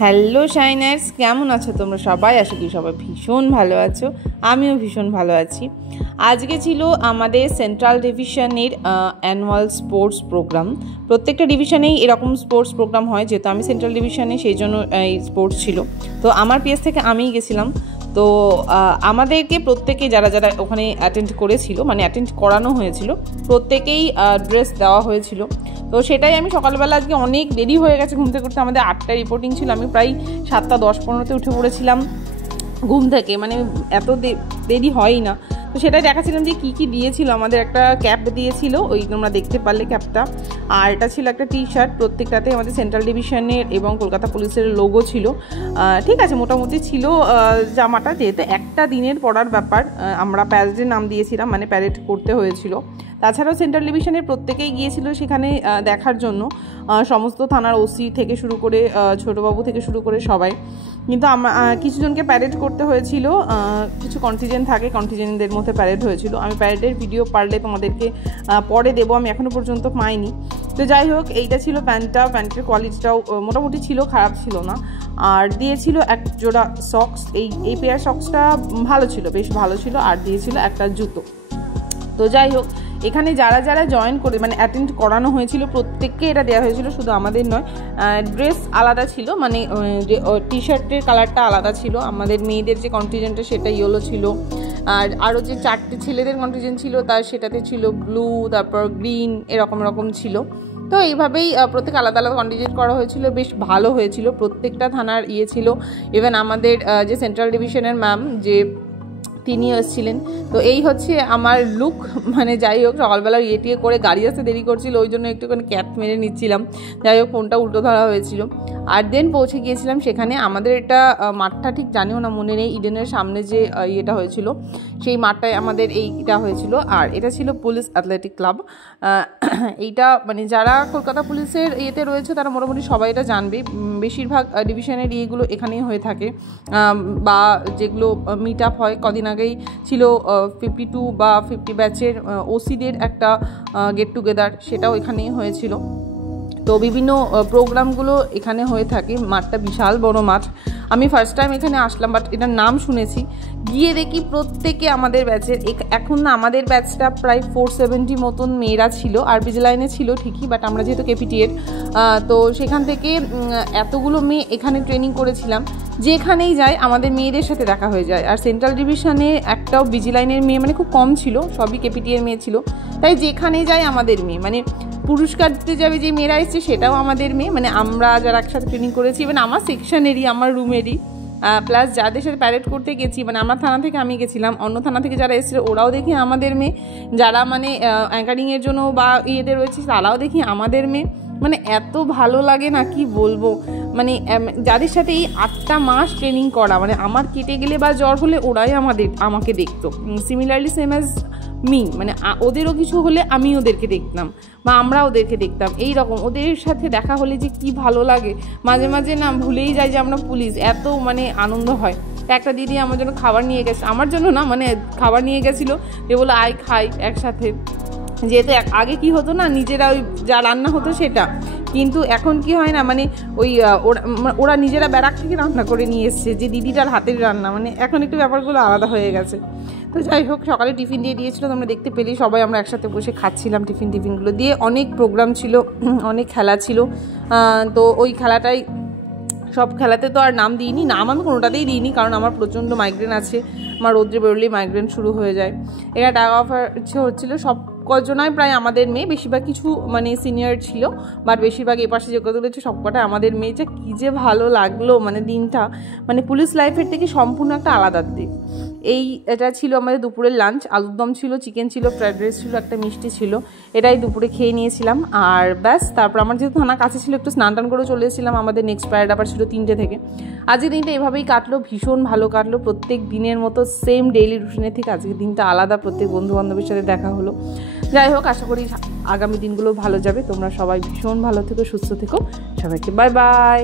Hello শাইনার্স, কেমন আছো তোমরা সবাই? আশা করি সবাই ভীষণ ভালো আছো। আমিও ভীষণ ভালো আছি। আজকে ছিল আমাদের সেন্ট্রাল ডিভিশনের অ্যানুয়াল স্পোর্টস প্রোগ্রাম। প্রত্যেকটা ডিভিশনেই এরকম স্পোর্টস প্রোগ্রাম হয়, যেহেতু আমি সেন্ট্রাল ডিভিশনে সেই জন্য এই স্পোর্টস ছিল। তো আমার পেজ থেকে আমিই গেছিলাম। তো আমাদেরকে প্রত্যেকে যারা যারা ওখানে অ্যাটেন্ড করেছিল, মানে অ্যাটেন্ড করানো হয়েছিল, প্রত্যেকেই ড্রেস দেওয়া হয়েছিল। তো সেটাই আমি সকালবেলা আজকে অনেক দেরি হয়ে গেছে ঘুম থেকে উঠতে। আমাদের 8টায় রিপোর্টিং ছিল, আমি প্রায় 7:10-15 উঠে পড়েছিলাম ঘুম থেকে, মানে এত দেরি হয়ই না। তো সেটাই দেখাচ্ছিলাম যে কী কী দিয়েছিল। আমাদের একটা ক্যাপ দিয়েছিল, ওই তোমরা দেখতে পারলে ক্যাপটা, আর এটা ছিল একটা টি শার্ট। প্রত্যেকটাতে আমাদের সেন্ট্রাল ডিভিশনের এবং কলকাতা পুলিশের লোগো ছিল। ঠিক আছে, মোটামুটি ছিল জামাটা, যেহেতু একটা দিনের পড়ার ব্যাপার। আমরা প্যারেডের নাম দিয়েছিলাম, মানে প্যারেড করতে হয়েছিল। তাছাড়াও সেন্ট্রাল ডিভিশনের প্রত্যেকেই গিয়েছিল সেখানে দেখার জন্য, সমস্ত থানার ওসি থেকে শুরু করে ছোটোবাবু থেকে শুরু করে সবাই। কিন্তু কিছুজনকে প্যারেড করতে হয়েছিল, কিছু কন্টিজেন্ট থাকে, কন্টিজেন্টদের মধ্যে প্যারেড হয়েছিল। আমি প্যারেডের ভিডিও পারলে তোমাদেরকে পরে দেবো, আমি এখনও পর্যন্ত পাইনি। তো যাই হোক, এইটা ছিল প্যান্টের কোয়ালিটিটাও মোটামুটি ছিল, খারাপ ছিল না। আর দিয়েছিল এক জোড়া সক্স, এই পেয়ার সক্সটা ভালো ছিল, বেশ ভালো ছিল। আর দিয়েছিল একটা জুতো। তো যাই হোক, এখানে যারা যারা জয়েন করে মানে অ্যাটেন্ড করানো হয়েছিল প্রত্যেককে এটা দেওয়া হয়েছিল, শুধু আমাদের নয়। ড্রেস আলাদা ছিল, মানে যে টি শার্টের কালারটা আলাদা ছিল। আমাদের মেয়েদের যে কন্টিজেন্টটা সেটা ইয়েলো ছিল, আর আরও যে 4টে ছেলেদের কন্টিজেন্ট ছিল তার সেটাতে ছিল ব্লু, তারপর গ্রিন, এরকম ছিল। তো এইভাবেই প্রত্যেক আলাদা আলাদা কন্টিজেন্ট করা হয়েছিল, বেশ ভালো হয়েছিল। প্রত্যেকটা থানার ছিল। ইভেন আমাদের যে সেন্ট্রাল ডিভিশনের ম্যাম যে তিনি এসেছিলেন। তো এই হচ্ছে আমার লুক। মানে যাই হোক, সকালবেলা টিয়ে করে গাড়ি আসতে দেরি করছিল, ওই জন্য একটুখানি ক্যাপ মেরে নিচ্ছিলাম। যাই হোক, ফোনটা উল্টো ধরা হয়েছিল। আর দেন পৌঁছে গিয়েছিলাম সেখানে। আমাদের এটা মাঠটা ঠিক জানিও না, মনে নেই। ইডেনের সামনে যে ইয়েটা হয়েছিল, সেই মাঠটায় আমাদের এইটা হয়েছিল। আর এটা ছিল পুলিশ অ্যাথলেটিক ক্লাব। এইটা মানে যারা কলকাতা পুলিশের ইয়েতে রয়েছে তারা মোটামুটি সবাই এটা জানবে। বেশিরভাগ ডিভিশনের ইয়েগুলো এখানেই হয়ে থাকে, বা যেগুলো মিট আপ হয়। কদিন আগেই ছিল 52 বা 50 ব্যাচের ওসিদের একটা গেট টুগেদার, সেটাও এখানেই হয়েছিল। তো বিভিন্ন প্রোগ্রামগুলো এখানে হয়ে থাকে। মাঠটা বিশাল বড় মাঠ। আমি ফার্স্ট টাইম এখানে আসলাম, বাট এটার নাম শুনেছি। গিয়ে দেখি প্রত্যেকে আমাদের ব্যাচের। এখন না, আমাদের ব্যাচটা প্রায় 470 মতন মেয়েরা ছিল। আর বিজি লাইনে ছিল ঠিকই, বাট আমরা যেহেতু কেপিটিএর, তো সেখান থেকে এতগুলো মেয়ে এখানে ট্রেনিং করেছিলাম। যেখানেই যাই আমাদের মেয়েদের সাথে দেখা হয়ে যায়। আর সেন্ট্রাল ডিভিশনে একটাও বিজি লাইনের মেয়ে মানে খুব কম ছিল, সবই কেপিটিএর মেয়ে ছিল। তাই যেখানেই যাই আমাদের মেয়ে, মানে পুরস্কার দিতে যাবে যে মেয়েরা এসছে সেটাও আমাদের মেয়ে। মানে আমরা যারা একসাথে ট্রেনিং করেছি, মানে আমার সেকশনেরই, আমার রুমেরই, প্লাস যাদের সাথে প্যারেড করতে গেছি, মানে আমার থানা থেকে আমি গেছিলাম, অন্য থানা থেকে যারা এসেছিল ওরাও দেখি আমাদের মেয়ে। যারা মানে অ্যাঙ্কারিংয়ের জন্য বা ইয়েতে রয়েছে তারাও দেখি আমাদের মেয়ে। মানে এত ভালো লাগে না, কি বলবো। মানে যাদের সাথে এই 8টা মাস ট্রেনিং করা, মানে আমার কেটে গেলে বা জ্বর হলে ওরাই আমাকে দেখতো। সিমিলারলি সেম অ্যাজ মি, মানে ওদেরও কিছু হলে আমি ওদেরকে দেখতাম বা আমরা ওদেরকে দেখতাম। এই রকম ওদের সাথে দেখা হলে যে কি ভালো লাগে। মাঝে মাঝে না ভুলেই যাই যে আমরা পুলিশ, এত মানে আনন্দ হয়। একটা দিদি আমার জন্য খাবার নিয়ে গেছে, আমার জন্য না, মানে খাবার নিয়ে গেছিলো, যে বলে আয় খাই একসাথে। যেহেতু আগে কি হতো না, নিজেরা ওই যা রান্না হতো সেটা, কিন্তু এখন কি হয় না, মানে ওই ওরা নিজেরা ব্যারাক থেকে রান্না করে নিয়ে এসছে, যে দিদিটার হাতের রান্না। মানে এখন একটু ব্যাপারগুলো আলাদা হয়ে গেছে। তো যাই হোক, সকালে টিফিন দিয়ে দিয়েছিলো, তোমরা দেখতে পেলে। সবাই আমরা একসাথে বসে খাচ্ছিলাম টিফিনগুলো দিয়ে। অনেক প্রোগ্রাম ছিল, অনেক খেলা ছিল। তো ওই খেলাটাই, সব খেলাতে তো আর নাম দিইনি, নাম আমি কোনোটাতেই দিইনি, কারণ আমার প্রচণ্ড মাইগ্রেন আছে। আমার রোদ্রে বেরোলেই মাইগ্রেন শুরু হয়ে যায়। এটা টাগ অফার হচ্ছিলো, সব কজনায় প্রায় আমাদের মেয়ে। বেশিরভাগ কিছু মানে সিনিয়র ছিল, বাট বেশিরভাগ এপাশে যে কতগুলো হচ্ছে সব কটা আমাদের মেয়ে। যে কী যে ভালো লাগলো, মানে দিনটা, মানে পুলিশ লাইফের থেকে সম্পূর্ণ একটা আলাদা দিক। এটা ছিল আমাদের দুপুরের লাঞ্চ। আলুর দম ছিল, চিকেন ছিল, ফ্রাইড রাইস ছিল, একটা মিষ্টি ছিল। এটাই দুপুরে খেয়ে নিয়েছিলাম। আর ব্যাস, তারপর আমার যেহেতু থানা কাছে ছিল, একটু স্নান টান করে চলে এসেছিলাম। আমাদের নেক্সট প্যারেড আবার ছিল 3টে থেকে। আজকের দিনটা এভাবেই কাটলো, ভীষণ ভালো কাটলো। প্রত্যেক দিনের মতো সেম ডেইলি রুটিনের থেকে আজকের দিনটা আলাদা। প্রত্যেক বন্ধু বান্ধবের সাথে দেখা হলো। যাই হোক, আশা করি আগামী দিনগুলো ভালো যাবে। তোমরা সবাই ভীষণ ভালো থেকো, সুস্থ থেকো। সবাইকে বাই বাই।